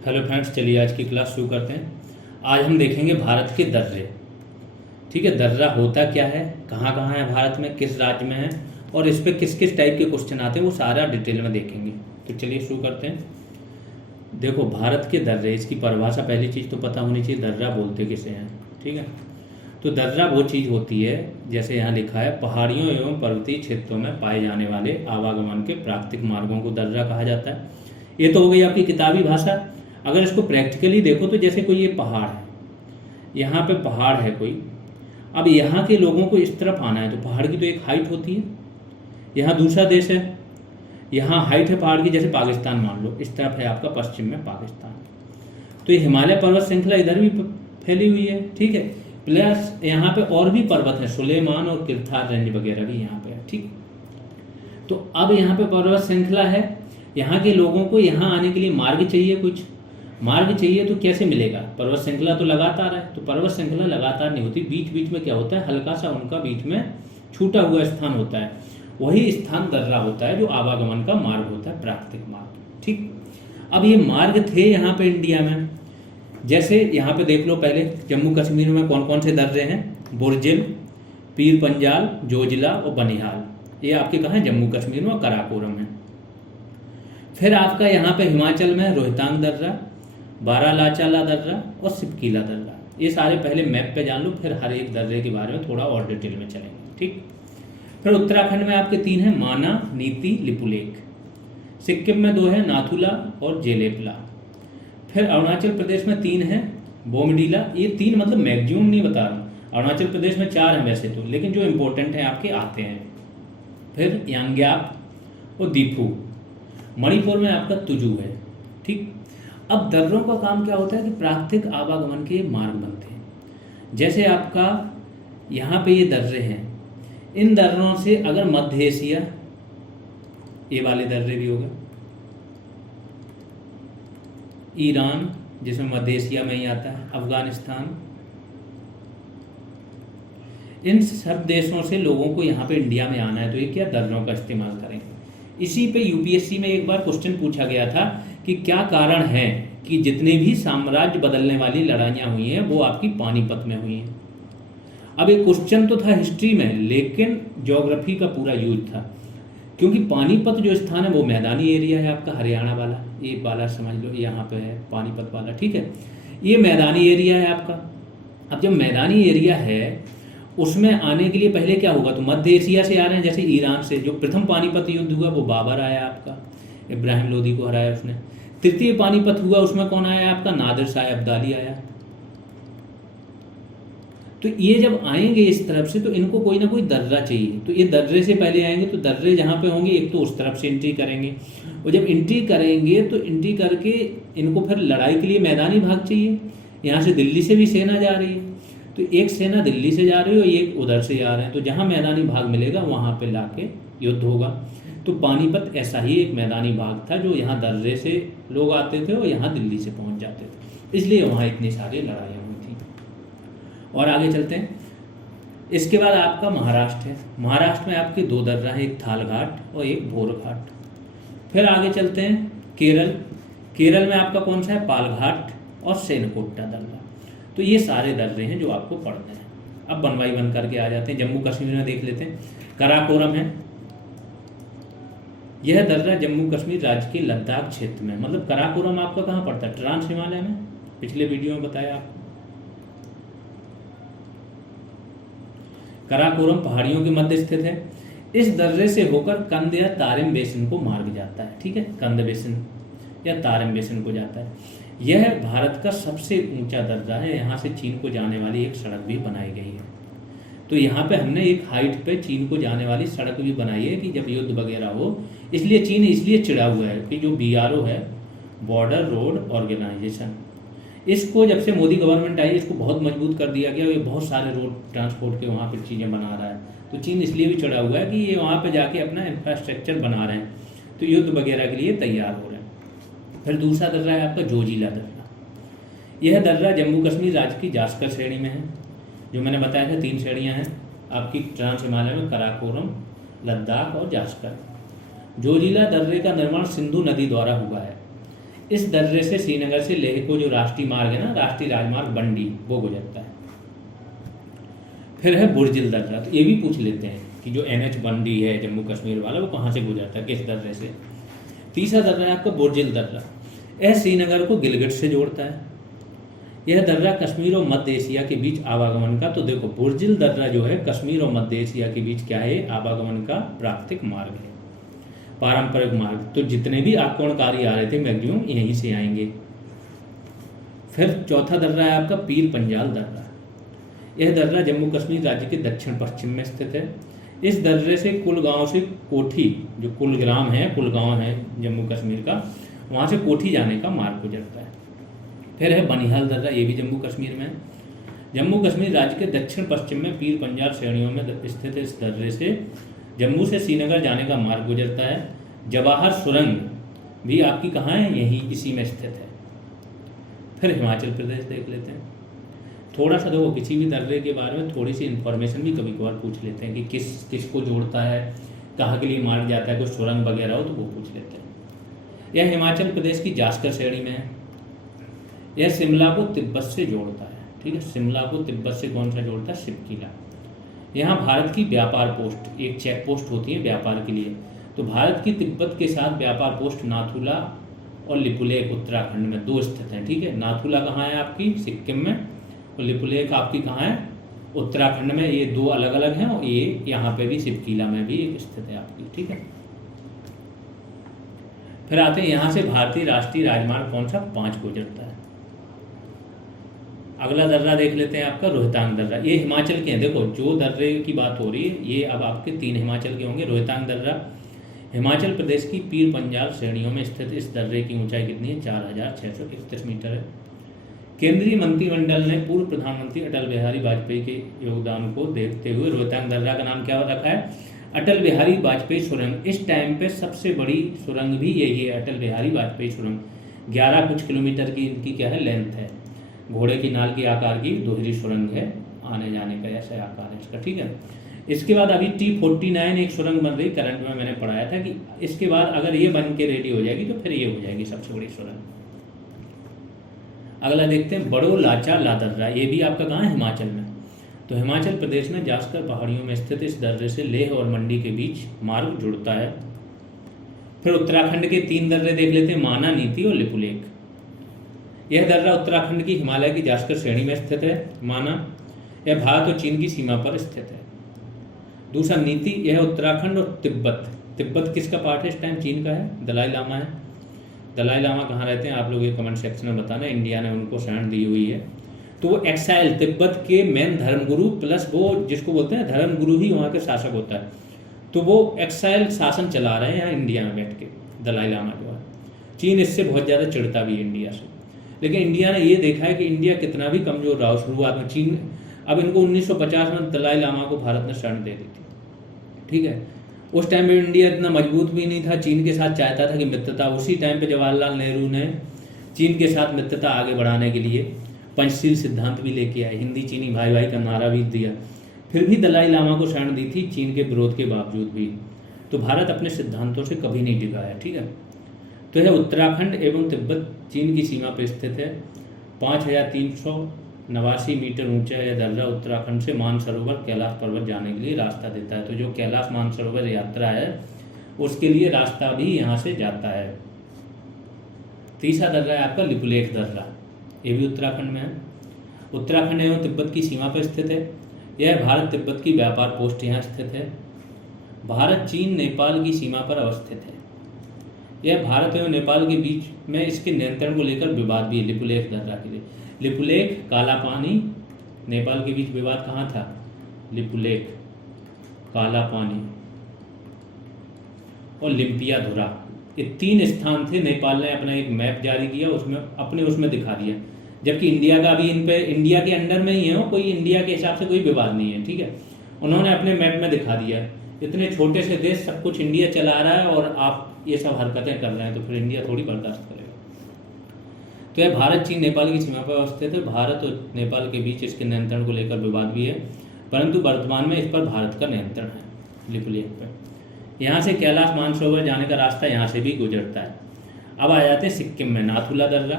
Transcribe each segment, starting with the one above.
Hello friends, चलिए आज की क्लास शुरू करते हैं। आज हम देखेंगे भारत के दर्रे। ठीक है, दर्रा होता क्या है, कहाँ कहाँ है भारत में, किस राज्य में है और इस पे किस किस टाइप के क्वेश्चन आते हैं, वो सारा डिटेल में देखेंगे। तो चलिए शुरू करते हैं। देखो, भारत के दर्रे, इसकी परिभाषा पहली चीज़ तो पता होनी चाहिए, दर्रा बोलते किसे हैं। ठीक है, तो दर्रा वो चीज़ होती है, जैसे यहाँ लिखा है, पहाड़ियों एवं पर्वतीय क्षेत्रों में पाए जाने वाले आवागमन के प्राकृतिक मार्गों को दर्रा कहा जाता है। ये तो हो गई आपकी किताबी भाषा। अगर इसको प्रैक्टिकली देखो तो जैसे कोई ये पहाड़ है, यहाँ पे पहाड़ है कोई, अब यहाँ के लोगों को इस तरफ आना है तो पहाड़ की तो एक हाइट होती है। यहाँ दूसरा देश है, यहाँ हाइट है पहाड़ की, जैसे पाकिस्तान मान लो, इस तरफ है आपका पश्चिम में पाकिस्तान, तो ये हिमालय पर्वत श्रृंखला इधर भी फैली हुई है। ठीक है, प्लस यहाँ पे और भी पर्वत है, सुलेमान और किरथार रेंज वगैरह भी यहाँ पे है। ठीक, तो अब यहाँ पे पर्वत श्रृंखला है, यहाँ के लोगों को यहाँ आने के लिए मार्ग चाहिए, कुछ मार्ग चाहिए, तो कैसे मिलेगा? पर्वत श्रृंखला तो लगातार है, तो पर्वत श्रृंखला लगातार नहीं होती, बीच बीच में क्या होता है, हल्का सा उनका बीच में छूटा हुआ स्थान होता है, वही स्थान दर्रा होता है, जो आवागमन का मार्ग होता है, प्राकृतिक मार्ग। ठीक, अब ये मार्ग थे यहाँ पे इंडिया में, जैसे यहाँ पे देख लो, पहले जम्मू कश्मीर में कौन कौन से दर्रे हैं, बुरजिल, पीर पंजाल, जोजिला और बनिहाल, ये आपके कहाँ है, जम्मू कश्मीर में, कराकोरम है। फिर आपका यहाँ पे हिमाचल में रोहतांग दर्रा, बारालाचाला दर्रा और सिपकीला दर्रा, ये सारे पहले मैप पे जान लो, फिर हर एक दर्रे के बारे में थोड़ा और डिटेल में चलेंगे। ठीक, फिर उत्तराखंड में आपके 3 हैं, माना, नीति, लिपुलेख। सिक्किम में 2 है, नाथुला और जेलेपला। फिर अरुणाचल प्रदेश में 3 हैं, बोमडीला, ये 3 मतलब मैक्सिमम नहीं बता रहा हूँ, अरुणाचल प्रदेश में 4 हैं वैसे तो, लेकिन जो इंपॉर्टेंट है आपके आते हैं। फिर यांग्याप और दीफू। मणिपुर में आपका तुजू है। ठीक, अब दर्रों का काम क्या होता है कि प्राकृतिक आवागमन के मार्ग बनते हैं। जैसे आपका यहाँ पे ये दर्रे हैं, इन दर्रों से अगर मध्य एशिया, ये वाले दर्रे भी हो गए, ईरान जिसमें मध्य एशिया में ही आता है, अफगानिस्तान, इन सब देशों से लोगों को यहाँ पे इंडिया में आना है, तो ये क्या दर्रों का इस्तेमाल करेंगे। इसी पे यूपीएससी में एक बार क्वेश्चन पूछा गया था कि क्या कारण है कि जितने भी साम्राज्य बदलने वाली लड़ाइयाँ हुई हैं वो आपकी पानीपत में हुई हैं। अब एक क्वेश्चन तो था हिस्ट्री में, लेकिन ज्योग्राफी का पूरा यूज था, क्योंकि पानीपत जो स्थान है वो मैदानी एरिया है आपका, हरियाणा वाला, ये वाला समझ लो, यहाँ पे है पानीपत वाला। ठीक है, ये मैदानी एरिया है आपका। अब जब मैदानी एरिया है, उसमें आने के लिए पहले क्या होगा, तो मध्य एशिया से आ रहे हैं, जैसे ईरान से जो प्रथम पानीपत युद्ध हुआ वो बाबर आया आपका, इब्राहिम लोदी को हराया उसने। तृतीय पानीपत हुआ, उसमें कौन आया आपका, नादिर शाह अब्दाली आया। तो ये जब आएंगे इस तरफ से, तो इनको कोई ना कोई दर्रा चाहिए, तो ये दर्रे से पहले आएंगे, तो दर्रे जहाँ पे होंगे एक तो उस तरफ से एंट्री करेंगे, और जब एंट्री करेंगे तो एंट्री करके इनको फिर लड़ाई के लिए मैदानी भाग चाहिए। यहाँ से दिल्ली से भी सेना जा रही है, तो एक सेना दिल्ली से जा रही है और एक उधर से जा रहे हैं, तो जहाँ मैदानी भाग मिलेगा वहाँ पे लाके युद्ध होगा। तो पानीपत ऐसा ही एक मैदानी भाग था, जो यहाँ दर्रे से लोग आते थे और यहाँ दिल्ली से पहुँच जाते थे, इसलिए वहाँ इतनी सारी लड़ाइयाँ हुई थी। और आगे चलते हैं। इसके बाद आपका महाराष्ट्र है। महाराष्ट्र में आपके 2 दर्रा हैं, एक थाल घाट और एक भोर घाट। फिर आगे चलते हैं केरल। केरल में आपका कौन सा है, पाल घाट और सेनकोट्टा दर्रा। तो ये सारे दर्रे हैं जो आपको पढ़ने हैं। अब वन बाई वन करके आ जाते हैं। जम्मू कश्मीर में देख लेते हैं, कराकोरम है, यह दर्रा जम्मू कश्मीर राज्य के लद्दाख क्षेत्र में, मतलब कराकोरम आपका कहाँ पड़ता है, ट्रांस हिमालय में, पिछले वीडियो में बताया आपको। कराकोरम पहाड़ियों के मध्य स्थित है। इस दर्रे से होकर कंद या तारिम बेसिन को मार्ग जाता है। ठीक है, कंद बेसिन या तारिम बेसिन को जाता है। यह भारत का सबसे ऊंचा दर्रा है, यहाँ से चीन को जाने वाली एक सड़क भी बनाई गई है। तो यहाँ पे हमने एक हाइट पे चीन को जाने वाली सड़क भी बनाई है कि जब युद्ध वगैरह हो, इसलिए चीन इसलिए चिढ़ा हुआ है कि जो BRO है, बॉर्डर रोड ऑर्गेनाइजेशन, इसको जब से मोदी गवर्नमेंट आई इसको बहुत मजबूत कर दिया गया, ये बहुत सारे रोड ट्रांसपोर्ट के वहाँ पर चीज़ें बना रहा है। तो चीन इसलिए भी चिढ़ा हुआ है कि ये वहाँ पर जाके अपना इंफ्रास्ट्रक्चर बना रहे हैं, तो युद्ध वगैरह के लिए तैयार हो रहे हैं। फिर दूसरा दर्रा है आपका जोजिला दर्रा। यह दर्रा जम्मू कश्मीर राज्य की जास्कर श्रेणी में है, जो मैंने बताया था 3 श्रेणियाँ हैं आपकी ट्रांस हिमालय में, कराकोरम, लद्दाख और जास्कर। जोजिला दर्रे का निर्माण सिंधु नदी द्वारा हुआ है। इस दर्रे से श्रीनगर से लेह को जो राष्ट्रीय मार्ग है ना, राष्ट्रीय राजमार्ग बंडी, वो गुजरता है। फिर है बुर्जिल दर्रा, तो ये भी पूछ लेते हैं कि जो NH बंडी है जम्मू कश्मीर वाला, वो कहाँ से गुजरता है, किस दर्रे से। तीसरा दर्रा है आपका बुर्जिल दर्रा, यह श्रीनगर को गिलगित से जोड़ता है। यह दर्रा कश्मीर और मध्य एशिया के बीच आवागमन का, तो देखो बुर्जिल दर्रा जो है कश्मीर और मध्य एशिया के बीच क्या है, आवागमन का प्राकृतिक मार्ग है, पारंपरिक मार्ग। तो जितने भी आक्रमणकारी आ रहे थे मैक्सिमम यहीं से आएंगे। फिर चौथा दर्रा है आपका पीर पंजाल दर्रा, यह दर्रा जम्मू कश्मीर राज्य के दक्षिण पश्चिम में स्थित है। इस दर्रे से कुलगांव से कोठी, जो कुलग्राम है, कुलगांव है जम्मू कश्मीर का, वहाँ से कोठी जाने का मार्ग गुजरता है। फिर है बनिहाल दर्रा, ये भी जम्मू कश्मीर में है। जम्मू कश्मीर राज्य के दक्षिण पश्चिम में पीर पंजाल श्रेणियों में स्थित इस दर्रे से जम्मू से श्रीनगर जाने का मार्ग गुजरता है। जवाहर सुरंग भी आपकी कहाँ है, यहीं इसी में स्थित है। फिर हिमाचल प्रदेश देख लेते हैं। थोड़ा सा देखो, किसी भी दर्रे के बारे में थोड़ी सी इन्फॉर्मेशन भी कभी कभार पूछ लेते हैं कि किस को जोड़ता है, कहाँ के लिए मार्ग जाता है, कुछ सुरंग वगैरह हो तो वो पूछ लेते हैं। यह हिमाचल प्रदेश की जास्कर श्रेणी में है। यह शिमला को तिब्बत से जोड़ता है, ठीक है, शिमला को तिब्बत से कौन सा जोड़ता है, शिवकीला। यहाँ भारत की व्यापार पोस्ट, एक चेक पोस्ट होती है व्यापार के लिए, तो भारत की तिब्बत के साथ व्यापार पोस्ट नाथुला और लिपुलेख उत्तराखंड में 2 स्थित हैं, ठीक है। नाथुला कहाँ है आपकी, सिक्किम में, और लिपुलेख आपकी कहाँ है, उत्तराखंड में। ये 2 अलग अलग हैं, और ये यहाँ पे भी शिवकीला में भी एक स्थित है आपकी, ठीक है। फिर आते हैं यहाँ से भारतीय राष्ट्रीय राजमार्ग कौन सा, 5 गुजरता है। अगला दर्रा देख लेते हैं आपका रोहतांग दर्रा, ये हिमाचल के हैं। देखो जो दर्रे की बात हो रही है ये अब आपके 3 हिमाचल के होंगे। रोहतांग दर्रा हिमाचल प्रदेश की पीर पंजाल श्रेणियों में स्थित इस दर्रे की ऊंचाई कितनी है, 4631 मीटर है। केंद्रीय मंत्रिमंडल ने पूर्व प्रधानमंत्री अटल बिहारी वाजपेयी के योगदान को देखते हुए रोहतांग दर्रा का नाम क्या रखा है, अटल बिहारी वाजपेयी सुरंग। इस टाइम पे सबसे बड़ी सुरंग भी यही है, अटल बिहारी वाजपेयी सुरंग। 11 कुछ किलोमीटर की इनकी क्या है, लेंथ है। घोड़े की नाल की आकार की दोहरी सुरंग है, आने जाने का ऐसा आकार है इसका, ठीक है। इसके बाद अभी T49 एक सुरंग बन रही, करंट में मैंने पढ़ाया था कि इसके बाद अगर ये बन के रेडी हो जाएगी तो फिर ये हो जाएगी सबसे बड़ी सुरंग। अगला देखते हैं बड़ो लाचा लादर्रा, ये भी आपका कहाँ है, हिमाचल में। तो हिमाचल प्रदेश में जास्कर पहाड़ियों में स्थित इस दर्रे से लेह और मंडी के बीच मार्ग जुड़ता है। फिर उत्तराखंड के 3 दर्रे देख लेते हैं, माना, नीति और लिपुलेख। यह दर्रा उत्तराखंड की हिमालय की जास्कर श्रेणी में स्थित है। माना, यह भारत और चीन की सीमा पर स्थित है। दूसरा नीति, यह उत्तराखंड और तिब्बत किसका पार्ट है इस टाइम, चीन का है, दलाई लामा है। दलाई लामा कहाँ रहते हैं आप लोग ये कमेंट सेक्शन में बताना, इंडिया ने उनको शरण दी हुई है। तो वो एक्साइल, तिब्बत के मेन धर्मगुरु प्लस वो जिसको बोलते हैं धर्मगुरु ही वहाँ के शासक होता है, तो वो एक्साइल शासन चला रहे हैं यहाँ इंडिया में बैठ के, दलाई लामा जो है। चीन इससे बहुत ज़्यादा चिढ़ता भी है इंडिया से, लेकिन इंडिया ने ये देखा है कि इंडिया कितना भी कमज़ोर रहा हो शुरुआत में, चीन अब इनको 1950 में दलाई लामा को भारत ने शरण दे दी थी, ठीक है। उस टाइम में इंडिया इतना मजबूत भी नहीं था, चीन के साथ चाहता था कि मित्रता। उसी टाइम पे जवाहरलाल नेहरू ने चीन के साथ मित्रता आगे बढ़ाने के लिए पंचशील सिद्धांत भी लेके आए, हिंदी चीनी भाई भाई का नारा भी दिया। फिर भी दलाई लामा को शरण दी थी चीन के विरोध के बावजूद भी। तो भारत अपने सिद्धांतों से कभी नहीं डिगा है, ठीक है। तो यह उत्तराखंड एवं तिब्बत चीन की सीमा पर स्थित है। 5389 मीटर ऊंचा यह दर्रा उत्तराखंड से मानसरोवर कैलाश पर्वत जाने के लिए रास्ता देता है। तो जो कैलाश मानसरोवर यात्रा है उसके लिए रास्ता भी यहाँ से जाता है। तीसरा दर्रा है आपका लिपुलेख दर्रा, ये भी उत्तराखंड में है। उत्तराखंड एवं तिब्बत की सीमा पर स्थित है। यह भारत तिब्बत की व्यापार पोस्ट यहाँ स्थित है। भारत चीन नेपाल की सीमा पर अवस्थित है। यह भारत एवं नेपाल के बीच में इसके नियंत्रण को लेकर विवाद भी है लिपुलेख दर्रा के लिए। लिपुलेख, काला पानी, नेपाल के बीच विवाद कहाँ था, लिपुलेख, काला पानी और लिम्पियाधुरा, ये 3 स्थान थे। नेपाल ने अपना एक मैप जारी किया, उसमें दिखा दिया, जबकि इंडिया का अभी इन पे इंडिया के अंडर में ही है, कोई इंडिया के हिसाब से कोई विवाद नहीं है, ठीक है। उन्होंने अपने मैप में दिखा दिया। इतने छोटे से देश सब कुछ इंडिया चला रहा है और आप ये सब हरकतें कर रहे हैं, तो फिर इंडिया थोड़ी बर्दाश्त करेगा। तो यह भारत चीन नेपाल की सीमा पर अवस्थित है। भारत और नेपाल के बीच इसके नियंत्रण को लेकर विवाद भी है, परंतु वर्तमान में इस पर भारत का नियंत्रण है लिपुलेख पर। यहाँ से कैलाश मानसरोवर जाने का रास्ता यहाँ से भी गुजरता है। अब आ जाते हैं सिक्किम में, नाथुला दर्रा।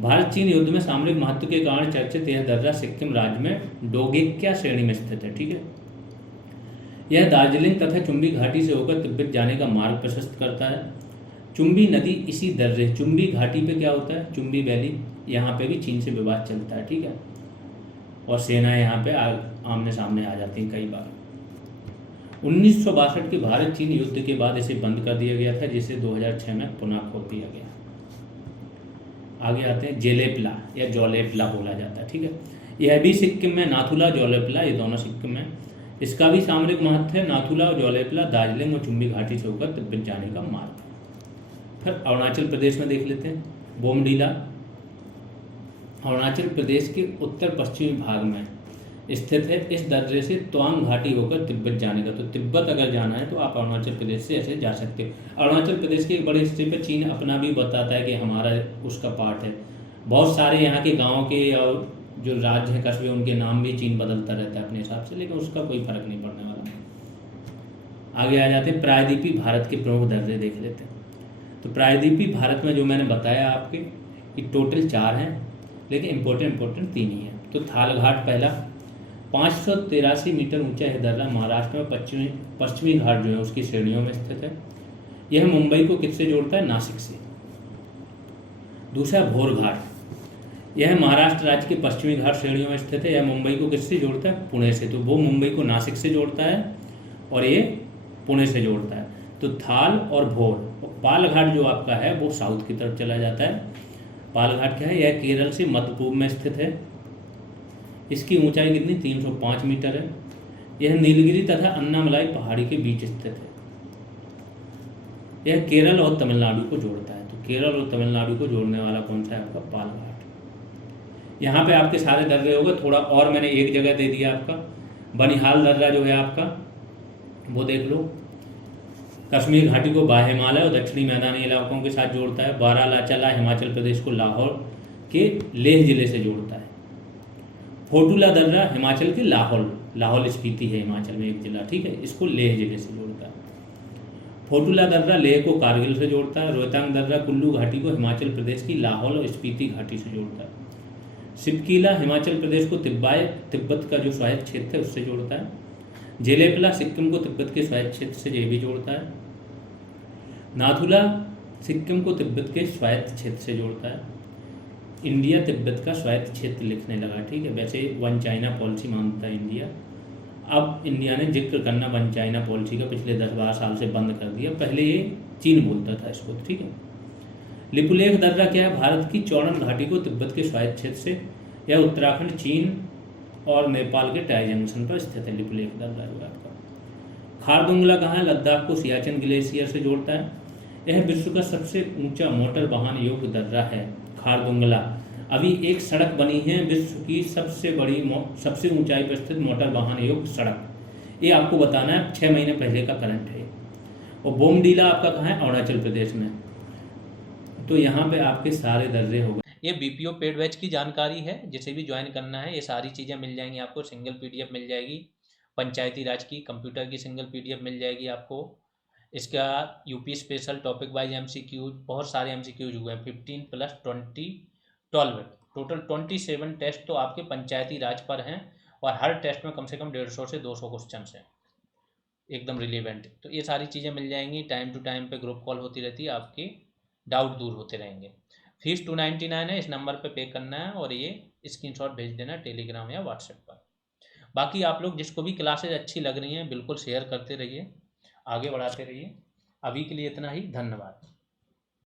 भारत चीन युद्ध में सामरिक महत्व के कारण चर्चित यह दर्रा सिक्किम राज्य में डोगेक्या श्रेणी में स्थित है। ठीक है, यह दार्जिलिंग तथा चुंबी घाटी से होकर तिब्बत जाने का मार्ग प्रशस्त करता है। चुंबी नदी इसी दर्रे चुंबी घाटी पे क्या होता है, चुंबी वैली, यहाँ पे भी चीन से विवाद चलता है। ठीक है, और सेना यहाँ पे आमने सामने आ जाती है कई बार। 1962 के भारत चीन युद्ध के बाद इसे बंद कर दिया गया था, जिसे 2006 में पुनः खोल दिया गया। आगे आते हैं जेलेपला या जोलेपला बोला जाता है। ठीक है, यह भी सिक्किम में, नाथुला जोलेपला ये दोनों सिक्किम में। इसका भी सामरिक महत्व है। नाथुला और जोलेपला दार्जिलिंग और चुंबी घाटी से होकर तिब्बत जाने का मार्ग है। फिर अरुणाचल प्रदेश में देख लेते हैं, बोमडीला। अरुणाचल प्रदेश के उत्तर पश्चिमी भाग में स्थित है। इस दर्रे से तवांग घाटी होकर तिब्बत जाने का, तो तिब्बत अगर जाना है तो आप अरुणाचल प्रदेश से ऐसे जा सकते हो। अरुणाचल प्रदेश के एक बड़े हिस्से पर चीन अपना भी बताता है कि हमारा उसका पार्ट है। बहुत सारे यहाँ के गाँव के और जो राज्य हैं, कस्बे, उनके नाम भी चीन बदलता रहता है अपने हिसाब से, लेकिन उसका कोई फर्क नहीं पड़ने वाला। आगे आ जाते हैं प्रायद्वीपी भारत के प्रमुख दर्रे देख लेते हैं। तो प्रायद्वीपी भारत में जो मैंने बताया आपके कि टोटल 4 हैं, लेकिन इम्पोर्टेंट 3 ही हैं। तो थाल घाट पहला, 583 मीटर ऊंचा यह दर्रा महाराष्ट्र में पश्चिमी घाट जो है उसकी श्रेणियों में स्थित है। यह मुंबई को किससे जोड़ता है, नासिक से। दूसरा भोर घाट, यह महाराष्ट्र राज्य के पश्चिमी घाट श्रेणियों में स्थित है। यह मुंबई को किससे जोड़ता है, पुणे से। तो वो मुंबई को नासिक से जोड़ता है और ये पुणे से जोड़ता है। तो थाल और भोर। पाल घाट जो आपका है वो साउथ की तरफ चला जाता है। पाल घाट क्या है, यह केरल से मध्य पूर्व में स्थित है। इसकी ऊंचाई कितनी, 305 मीटर है। यह नीलगिरी तथा अन्नामलाई पहाड़ी के बीच स्थित है। यह केरल और तमिलनाडु को जोड़ता है। तो केरल और तमिलनाडु को जोड़ने वाला कौन सा है आपका, पाल घाट। यहाँ पे आपके सारे दर्रे हो गए। थोड़ा और मैंने एक जगह दे दिया आपका, बनिहाल दर्रा जो है आपका वो देख लो। कश्मीर घाटी को बाह्य हिमालय और दक्षिणी मैदानी इलाकों के साथ जोड़ता है। बारालाचाला हिमाचल प्रदेश को लाहौर के लेह जिले से जोड़ता है। फोटुला दर्रा हिमाचल के लाहौल स्पीति है हिमाचल में एक जिला। ठीक है, इसको लेह जिले से जोड़ता है। फोटुला दर्रा लेह को कारगिल से जोड़ता है। रोहतांग दर्रा कुल्लू घाटी को हिमाचल प्रदेश की लाहौल और स्पीति घाटी से जोड़ता है। सिपकीला हिमाचल प्रदेश को तिब्बत का जो स्वायत्त क्षेत्र है उससे जोड़ता है। जेलेपला सिक्किम को तिब्बत के स्वायत्त क्षेत्र से ये भी जोड़ता है। नाथुला सिक्किम को तिब्बत के स्वायत्त क्षेत्र से जोड़ता है। इंडिया तिब्बत का स्वायत्त क्षेत्र लिखने लगा। ठीक है, वैसे वन चाइना पॉलिसी मानता है इंडिया। अब इंडिया ने जिक्र करना वन चाइना पॉलिसी का पिछले 10-12 साल से बंद कर दिया। पहले ये चीन बोलता था इसको। ठीक है, लिपुलेख दर्रा क्या है, भारत की चौड़न घाटी को तिब्बत के स्वायत्त क्षेत्र से, यह उत्तराखंड, चीन और नेपाल के टाई जंक्शन पर स्थित है। लिपुलेख दर्रा जो है आपका। खारदुंगला कहाँ है, लद्दाख को सियाचिन ग्लेशियर से जोड़ता है। यह विश्व का सबसे ऊंचा मोटर वाहन योग्य दर्रा है खारदुंगला। अभी एक सड़क बनी है विश्व की सबसे ऊंचाई पर स्थित मोटर वाहन योग्य सड़क। ये आपको बताना है, 6 महीने पहले का करंट है। और बोमडीला आपका कहाँ है, अरुणाचल प्रदेश में। तो यहाँ पे आपके सारे दर्रे हो गए। ये बीपीओ पेड बैच की जानकारी है, जिसे भी ज्वाइन करना है ये सारी चीज़ें मिल जाएंगी आपको। सिंगल पीडीएफ मिल जाएगी, पंचायती राज की, कंप्यूटर की सिंगल पीडीएफ मिल जाएगी आपको। इसका UP special topic wise MCQs, बहुत सारे एमसीक्यूज हुए हैं। 15 + 20 12 टोटल 27 टेस्ट तो आपके पंचायती राज पर हैं। और हर टेस्ट में कम से कम 150 से 200 क्वेश्चन हैं एकदम रिलेवेंट। तो ये सारी चीज़ें मिल जाएंगी। टाइम टू टाइम पे ग्रुप कॉल होती रहती है, आपकी डाउट दूर होते रहेंगे। फीस 299 है। इस नंबर पे पे करना है और ये स्क्रीनशॉट भेज देना टेलीग्राम या व्हाट्सएप पर। बाकी आप लोग जिसको भी क्लासेज अच्छी लग रही हैं बिल्कुल शेयर करते रहिए, आगे बढ़ाते रहिए। अभी के लिए इतना ही, धन्यवाद।